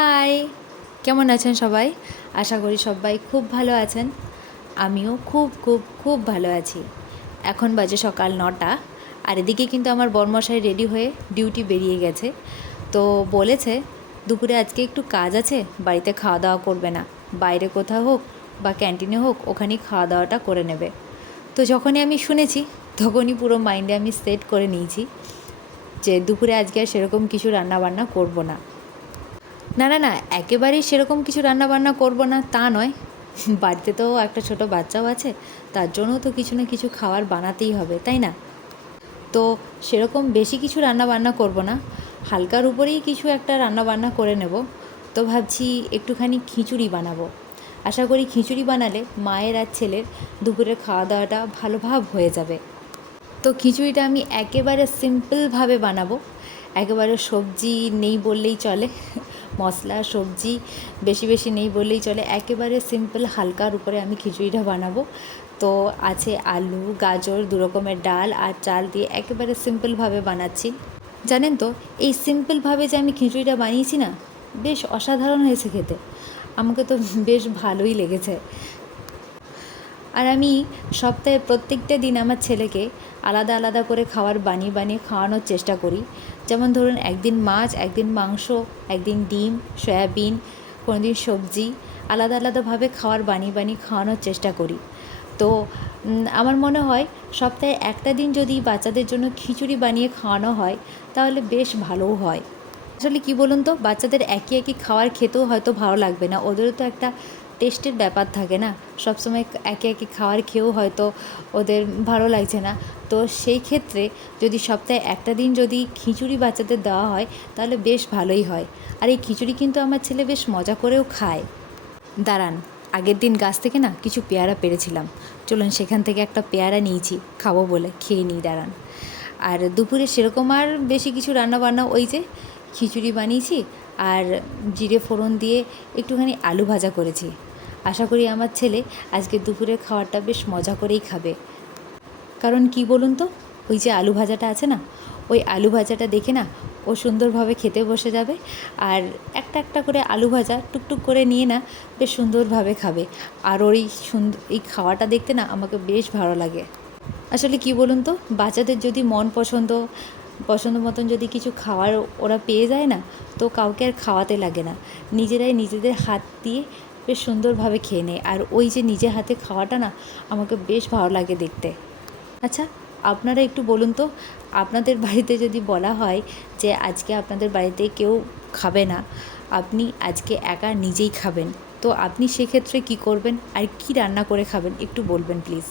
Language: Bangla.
হাই, কেমন আছেন সবাই? আশা করি সবাই খুব ভালো আছেন। আমিও খুব খুব খুব ভালো আছি। এখন বাজে সকাল 9টা, আর এদিকে কিন্তু আমার বরমশাই রেডি হয়ে ডিউটি বেরিয়ে গেছে। তো বলেছে দুপুরে আজকে একটু কাজ আছে, বাড়িতে খাওয়া দাওয়া করবে না, বাইরে কোথাও হোক বা ক্যান্টিনে হোক ওখানেই খাওয়া দাওয়াটা করে নেবে। তো যখনই আমি শুনেছি তখনই পুরো মাইন্ডে আমি সেট করে নিয়েছি যে দুপুরে আজকে আর সেরকম কিছু রান্নাবান্না করব না। না না না, একেবারেই সেরকম কিছু রান্নাবান্না করব না তা নয়। বাড়িতে তো একটা ছোট বাচ্চাও আছে, তার জন্য তো কিছু না কিছু খাবার বানাতেই হবে, তাই না? তো সেরকম বেশি কিছু রান্নাবান্না করব না, হালকার উপরেই কিছু একটা রান্নাবান্না করে নেব। তো ভাবছি একটুখানি খিচুড়ি বানাবো। আশা করি খিচুড়ি বানালে মায়ের আর ছেলের দুপুরের খাওয়া দাওয়াটা ভালোভাবে হয়ে যাবে। তো খিচুড়িটা আমি একেবারে সিম্পলভাবে বানাবো। একেবারে সবজি নেই বললেই চলে, মশলা সবজি বেশি বেশি নেই বললেই চলে, একেবারে সিম্পল হালকার উপরে আমি খিচুড়িটা বানাবো। তো আছে আলু, গাজর, দু রকমের ডাল আর চাল দিয়ে একেবারে সিম্পলভাবে বানাচ্ছি। জানেন তো, এই সিম্পলভাবে যে আমি খিচুড়িটা বানিয়েছি না, বেশ অসাধারণ হয়েছে খেতে। আমাকে তো বেশ ভালোই লেগেছে। আর আমি সপ্তাহে প্রত্যেকটা দিন আমার ছেলেকে আলাদা আলাদা করে খাবার বানিয়ে বানিয়ে খাওয়ানোর চেষ্টা করি। যেমন ধরুন, একদিন মাছ, একদিন মাংস, একদিন ডিম, সয়াবিন, কোনো দিন সবজি, আলাদা আলাদাভাবে খাবার বানিয়ে বানিয়ে খাওয়ানোর চেষ্টা করি। তো আমার মনে হয় সপ্তাহে একটা দিন যদি বাচ্চাদের জন্য খিচুড়ি বানিয়ে খাওয়ানো হয় তাহলে বেশ ভালোও হয়। আসলে কী বলুন তো, বাচ্চাদের একই একই খাবার খেতেও হয়তো ভালো লাগবে না, ওদেরও তো একটা টেস্টের ব্যাপার থাকে না। সবসময় একে একে খাবার খেয়েও হয়তো ওদের ভালো লাগছে না। তো সেই ক্ষেত্রে যদি সপ্তাহে একটা দিন যদি খিচুড়ি বাচ্চাদের দেওয়া হয় তাহলে বেশ ভালোই হয়। আর এই খিচুড়ি কিন্তু আমার ছেলে বেশ মজা করেও খায়। দাঁড়ান, আগের দিন গাছ থেকে না কিছু পেয়ারা পেড়েছিলাম, চলুন সেখান থেকে একটা পেয়ারা নিয়েছি, খাবো বলে খেয়ে নিই, দাঁড়ান। আর দুপুরে সেরকম আর বেশি কিছু রান্নাবান্না, ওই যে খিচুড়ি বানিয়েছি আর জিরে ফোড়ন দিয়ে একটুখানি আলু ভাজা করেছি। আশা করি আমার ছেলে আজকে দুপুরের খাবারটা বেশ মজা করেই খাবে। কারণ কি বলুন তো, ওই যে আলু ভাজাটা আছে না, ওই আলু ভাজাটা দেখে না ও সুন্দরভাবে খেতে বসে যাবে। আর একটা একটা করে আলু ভাজা টুকটুক করে নিয়ে না বেশ সুন্দরভাবে খাবে। আর ওর এই খাওয়াটা দেখতে না আমাকে বেশ ভালো লাগে। আসলে কি বলুন তো, বাচ্চাদের যদি মন পছন্দ পছন্দ মতন যদি কিছু খাওয়ার ওরা পেয়ে যায় না, তো কাউকে আর খাওয়াতে লাগে না, নিজেরাই নিজেদের হাত দিয়ে বেশ সুন্দরভাবে খেয়ে নেয়। আর ওই যে নিজে হাতে খাওয়াটা না আমাকে বেশ ভালো লাগে দেখতে। আচ্ছা, আপনারা একটু বলুন তো, আপনাদের বাড়িতে যদি বলা হয় যে আজকে আপনাদের বাড়িতে কেউ খাবে না, আপনি আজকে একা নিজেই খাবেন, তো আপনি সেক্ষেত্রে কী করবেন আর কী রান্না করে খাবেন একটু বলবেন প্লিজ।